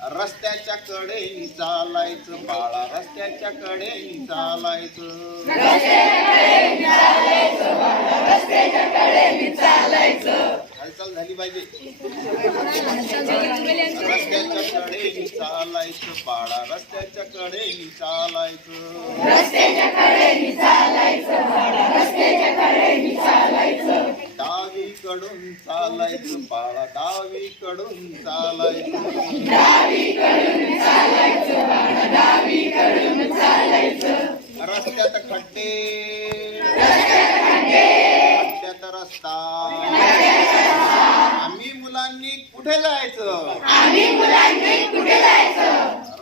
रस्त्याच्या कडेनी चालायचं बाळा, रस्त्याच्या कडेनी चालायचं. हालचाल झाली पाहिजे. रस्त्याच्या कडेनी चालायचं बाळा, रस्त्याच्या कडेनी चालायचं. डावीकडून चालायचं बाळा, डावीकडून चालायचं. रस्त्यात खड्डे, खड्ड्यात रस्ता. आम्ही मुलांनी कुठे जायचं?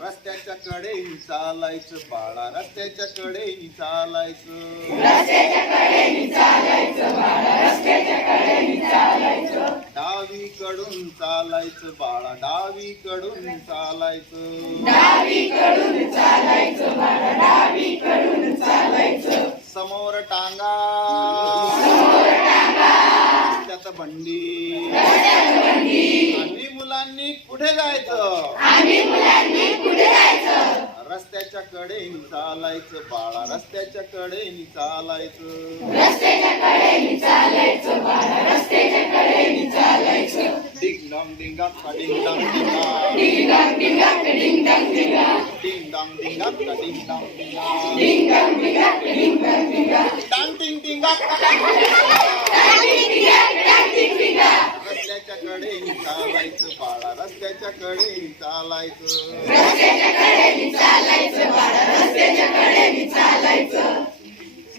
रस्त्याच्या कडेनी चालायचं बाळा, रस्त्याच्या कडेनी चालायचं. डावीकडून चालायचं बाळा, डावीकडून चालायचं. समोर टांगा, रस्त्यात बंडी. आम्ही मुलांनी कुठे जायचं? रस्त्याच्या कडेनी चालायचं बाळा, रस्त्याच्या कडेनी चालायचं. Ding dong डिंगा ding dong डिंगा, ding dong डिंगा ding dong डिंगा, Dang डिंग डिंगा. रस्त्याच्या कडेनी चालायचं बाळा, रस्त्याच्या कडेनी चालायचं.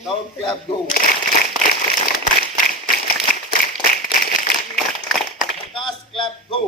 Don't clap, go. Fast clap, go.